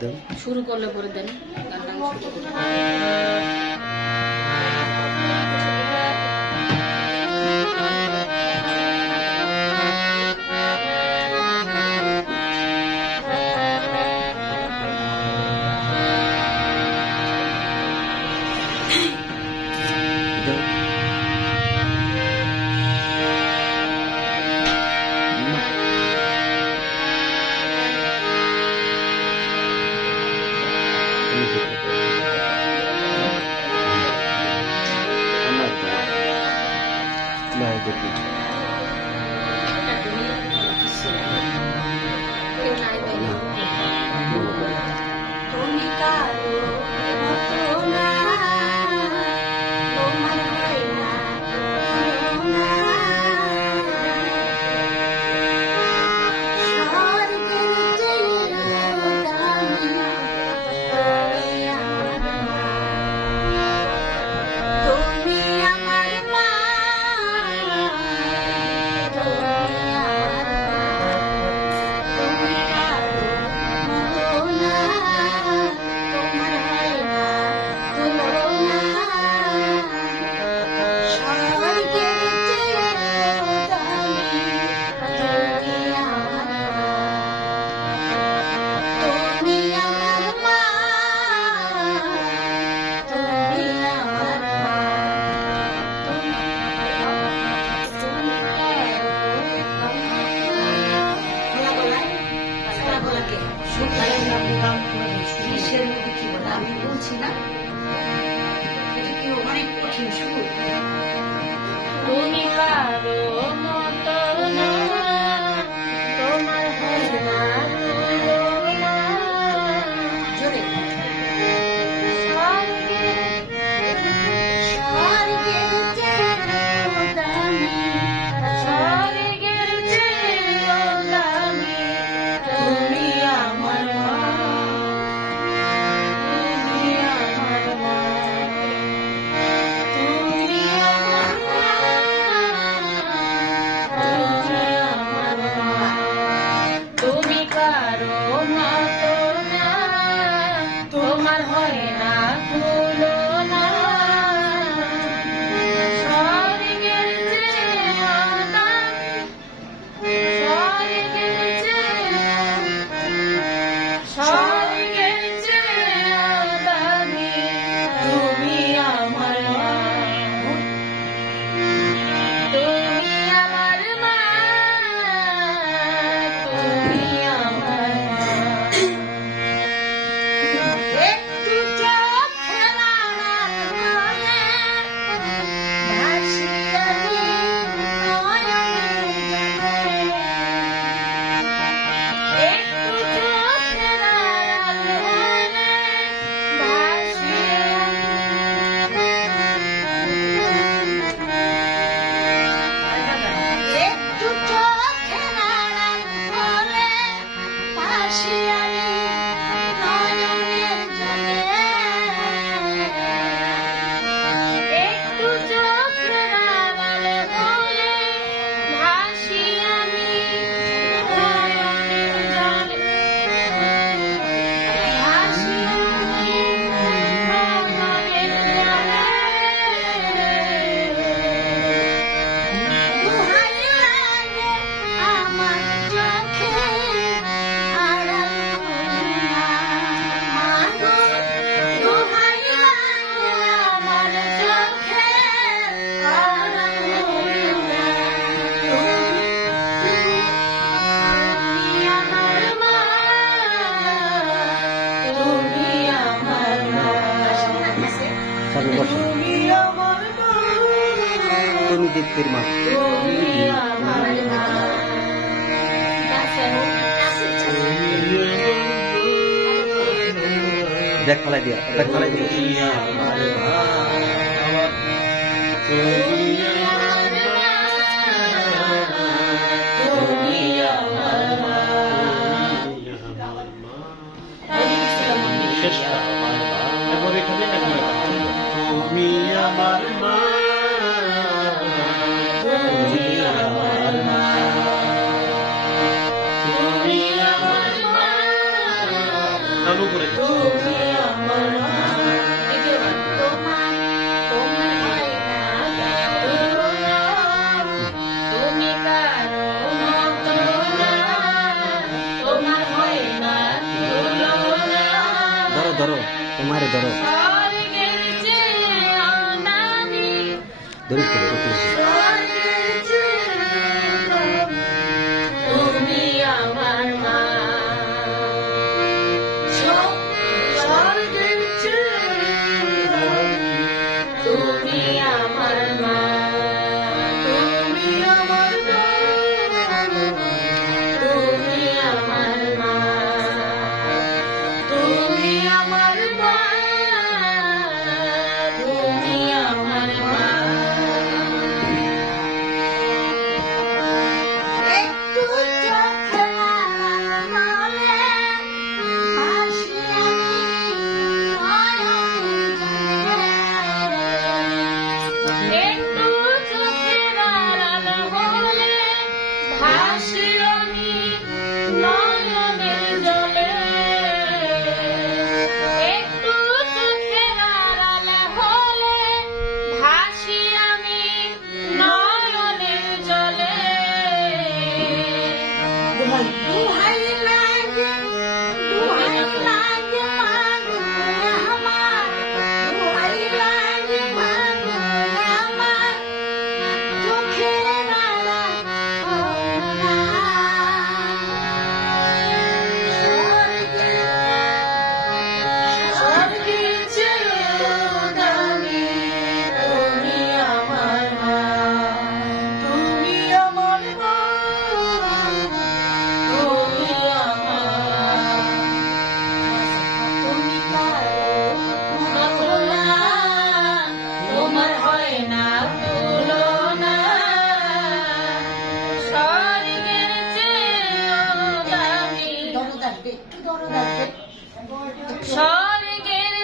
দেন। শুরু করলে পরে দেন। music. 是啊。সাহিত্যের মাধ্যমে। দেখ ফেলাই দিয়া দেখ ফেলাই দিয়া। শেষ এরপর এখানে তুমি আমার মা। કરો તમારે ધરો. દરેક স্বর্গের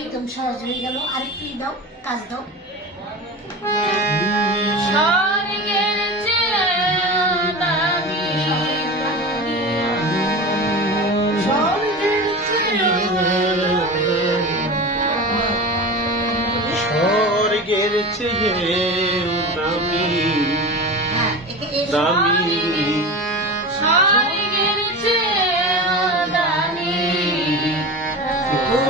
একদম সহজ হয়ে গেল। আরেকটি দাও কাজ দাও। স্বর্গের চেয়ে হ্যাঁ, দামি। দামি